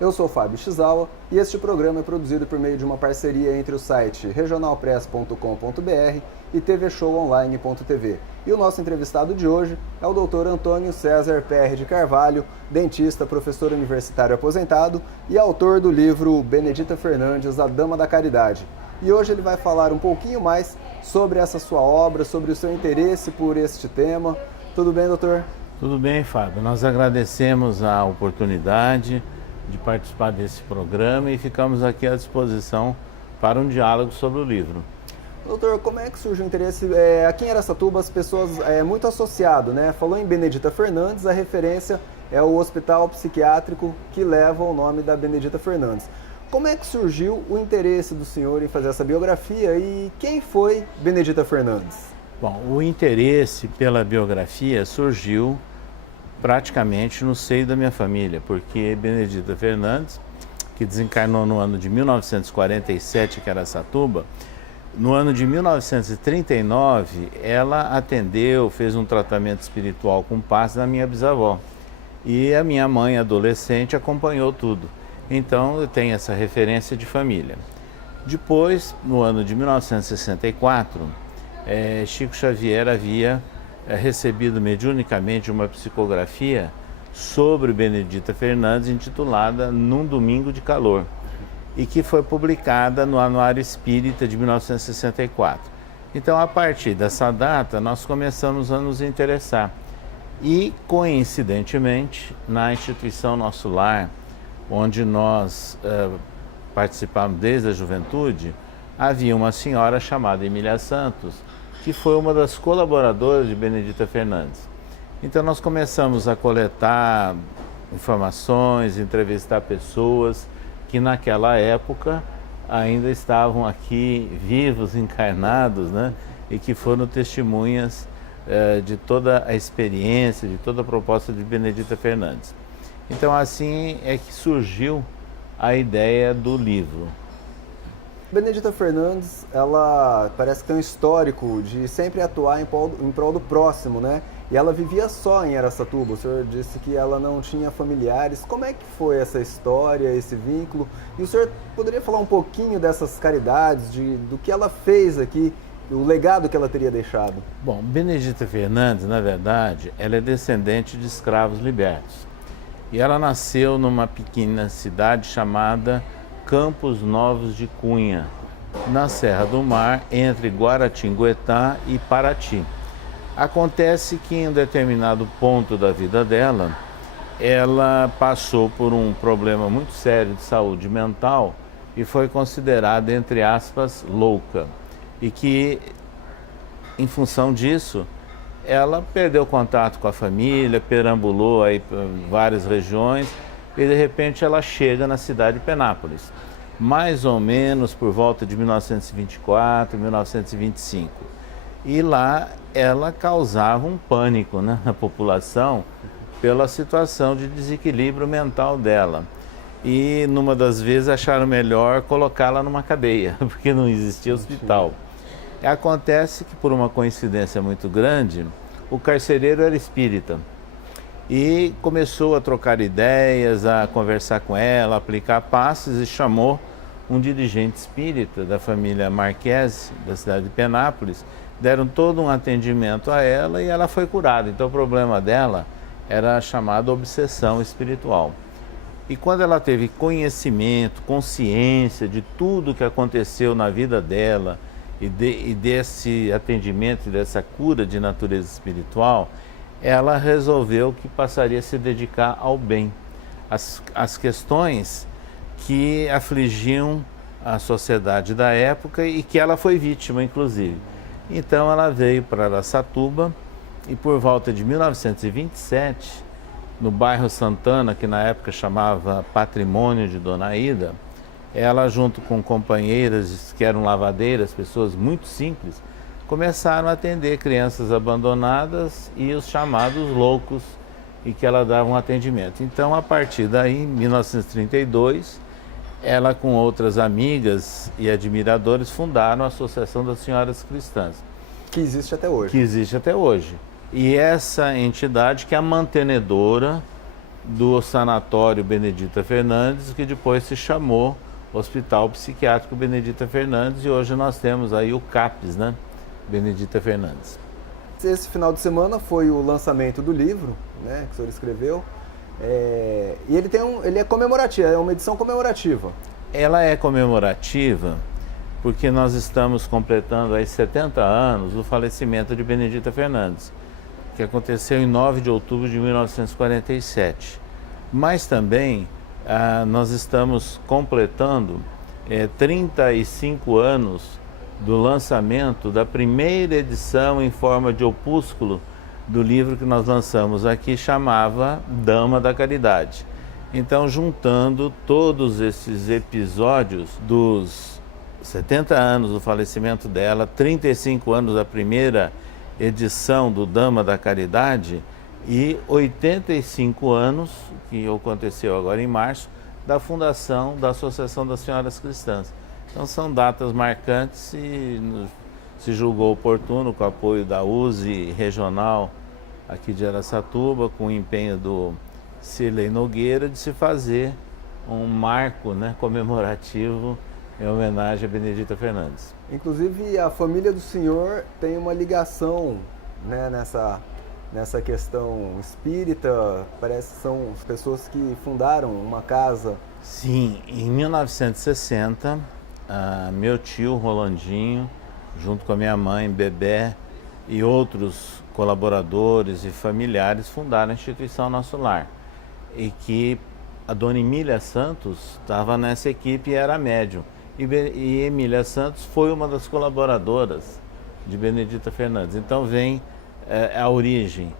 Eu sou Fábio Shizawa e este programa é produzido por meio de uma parceria entre o site regionalpress.com.br e tvshowonline.tv. E o nosso entrevistado de hoje é o Dr. Antônio César PR de Carvalho, dentista, professor universitário aposentado e autor do livro Benedita Fernandes, A Dama da Caridade. E hoje ele vai falar um pouquinho mais sobre essa sua obra, sobre o seu interesse por este tema. Tudo bem, doutor? Tudo bem, Fábio. Nós agradecemos a oportunidade de participar desse programa e ficamos aqui à disposição para um diálogo sobre o livro. Doutor, como é que surge o interesse? Aqui em Araçatuba as pessoas muito associado, né? Falou em Benedita Fernandes, a referência é o hospital psiquiátrico que leva o nome da Benedita Fernandes. Como é que surgiu o interesse do senhor em fazer essa biografia e quem foi Benedita Fernandes? Bom, o interesse pela biografia surgiu praticamente no seio da minha família, porque Benedita Fernandes, que desencarnou no ano de 1947 aqui em Araçatuba, no ano de 1939, ela atendeu, fez um tratamento espiritual com passe da minha bisavó. E a minha mãe, adolescente, acompanhou tudo. Então, eu tenho essa referência de família. Depois, no ano de 1964, Chico Xavier havia recebido mediunicamente uma psicografia sobre Benedita Fernandes, intitulada Num Domingo de Calor, e que foi publicada no Anuário Espírita de 1964. Então, a partir dessa data, nós começamos a nos interessar. E, coincidentemente, na instituição Nosso Lar, onde nós participamos desde a juventude, havia uma senhora chamada Emília Santos, que foi uma das colaboradoras de Benedita Fernandes. Então, nós começamos a coletar informações, entrevistar pessoas que naquela época ainda estavam aqui vivos, encarnados, né? E que foram testemunhas de toda a experiência, de toda a proposta de Benedita Fernandes. Então assim é que surgiu a ideia do livro. Benedita Fernandes, ela parece que tem um histórico de sempre atuar em prol do próximo, né? E ela vivia só em Araçatuba. O senhor disse que ela não tinha familiares. Como é que foi essa história, esse vínculo? E o senhor poderia falar um pouquinho dessas caridades, do que ela fez aqui, o legado que ela teria deixado? Bom, Benedita Fernandes, na verdade, ela é descendente de escravos libertos. E ela nasceu numa pequena cidade chamada Campos Novos de Cunha, na Serra do Mar, entre Guaratinguetá e Paraty. Acontece que em um determinado ponto da vida dela, ela passou por um problema muito sério de saúde mental e foi considerada, entre aspas, louca. E que, em função disso, ela perdeu contato com a família, perambulou aí por várias regiões e de repente ela chega na cidade de Penápolis, mais ou menos por volta de 1924, 1925. E lá ela causava um pânico, né, na população pela situação de desequilíbrio mental dela. E numa das vezes acharam melhor colocá-la numa cadeia, porque não existia hospital. Acontece que, por uma coincidência muito grande, o carcereiro era espírita e começou a trocar ideias, a conversar com ela, a aplicar passes e chamou um dirigente espírita da família Marques, da cidade de Penápolis. Deram todo um atendimento a ela e ela foi curada. Então o problema dela era a chamada obsessão espiritual. E quando ela teve conhecimento, consciência de tudo que aconteceu na vida dela e desse atendimento, dessa cura de natureza espiritual, ela resolveu que passaria a se dedicar ao bem, às questões que afligiam a sociedade da época e que ela foi vítima, inclusive. Então ela veio para Araçatuba e por volta de 1927, no bairro Santana, que na época chamava Patrimônio de Dona Ida, ela junto com companheiras que eram lavadeiras, pessoas muito simples, começaram a atender crianças abandonadas e os chamados loucos, e que ela dava um atendimento. Então, a partir daí, em 1932, ela com outras amigas e admiradores fundaram a Associação das Senhoras Cristãs. Que existe até hoje. Que existe até hoje. E essa entidade que é a mantenedora do Sanatório Benedita Fernandes, que depois se chamou Hospital Psiquiátrico Benedita Fernandes, e hoje nós temos aí o CAPS, né? Benedita Fernandes. Esse final de semana foi o lançamento do livro, né, que o senhor escreveu, e ele é comemorativo, é uma edição comemorativa. Ela é comemorativa porque nós estamos completando aí 70 anos do falecimento de Benedita Fernandes, que aconteceu em 9 de outubro de 1947. Mas também nós estamos completando 35 anos do lançamento da primeira edição em forma de opúsculo do livro que nós lançamos aqui, chamava Dama da Caridade. Então, juntando todos esses episódios dos 70 anos do falecimento dela, 35 anos da primeira edição do Dama da Caridade e 85 anos, que aconteceu agora em março, da fundação da Associação das Senhoras Cristãs. Então são datas marcantes e se julgou oportuno, com o apoio da USE regional aqui de Araçatuba, com o empenho do Cirlei Nogueira, de se fazer um marco, né, comemorativo em homenagem a Benedita Fernandes. Inclusive a família do senhor tem uma ligação, né, nessa questão espírita, parece que são as pessoas que fundaram uma casa. Sim, em 1960, meu tio Rolandinho, junto com a minha mãe, Bebé, e outros colaboradores e familiares, fundaram a instituição Nosso Lar. E que a dona Emília Santos estava nessa equipe e era médium. E Emília Santos foi uma das colaboradoras de Benedita Fernandes. Então vem a origem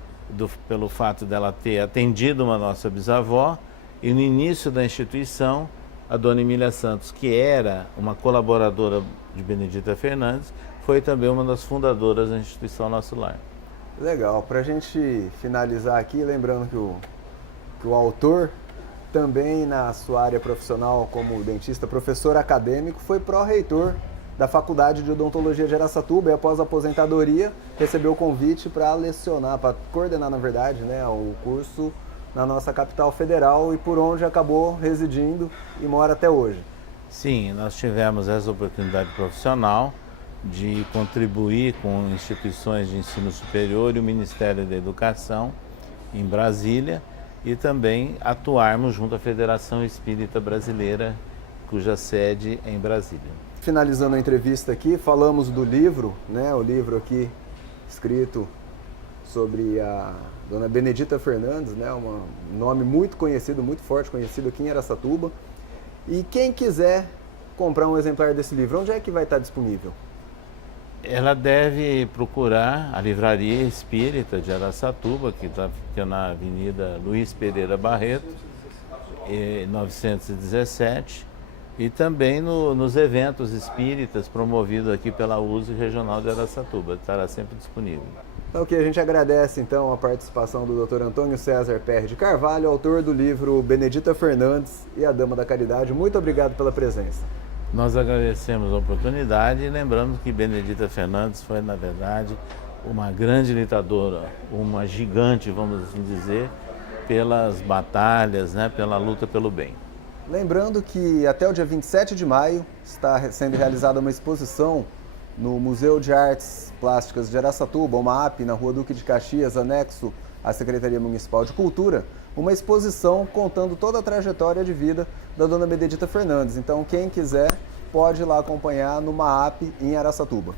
pelo fato dela ter atendido uma nossa bisavó, e no início da instituição, a dona Emília Santos, que era uma colaboradora de Benedita Fernandes, foi também uma das fundadoras da instituição Nosso Lar. Legal. Para a gente finalizar aqui, lembrando que o autor também na sua área profissional como dentista, professor acadêmico, foi pró-reitor da Faculdade de Odontologia de Araçatuba, e após a aposentadoria recebeu o convite para lecionar, para coordenar, na verdade, né, o curso na nossa capital federal, e por onde acabou residindo e mora até hoje. Sim, nós tivemos essa oportunidade profissional de contribuir com instituições de ensino superior e o Ministério da Educação em Brasília, e também atuarmos junto à Federação Espírita Brasileira, cuja sede é em Brasília. Finalizando a entrevista aqui, falamos do livro, né, o livro aqui escrito sobre a dona Benedita Fernandes, né, um nome muito conhecido, muito forte, conhecido aqui em Araçatuba. E quem quiser comprar um exemplar desse livro, onde é que vai estar disponível? Ela deve procurar a Livraria Espírita de Araçatuba, que fica na Avenida Luiz Pereira Barreto, 917, e também nos eventos espíritas promovidos aqui pela USE Regional de Araçatuba. Estará sempre disponível. Então, ok, a gente agradece então a participação do Dr. Antônio César Perry de Carvalho, autor do livro Benedita Fernandes e a Dama da Caridade. Muito obrigado pela presença. Nós agradecemos a oportunidade e lembramos que Benedita Fernandes foi, na verdade, uma grande lutadora, uma gigante, vamos assim dizer, pelas batalhas, né, pela luta pelo bem. Lembrando que até o dia 27 de maio está sendo realizada uma exposição no Museu de Artes Plásticas de Araçatuba, o MAP, na Rua Duque de Caxias, anexo à Secretaria Municipal de Cultura, uma exposição contando toda a trajetória de vida da dona Benedita Fernandes. Então, quem quiser pode ir lá acompanhar no MAP em Araçatuba.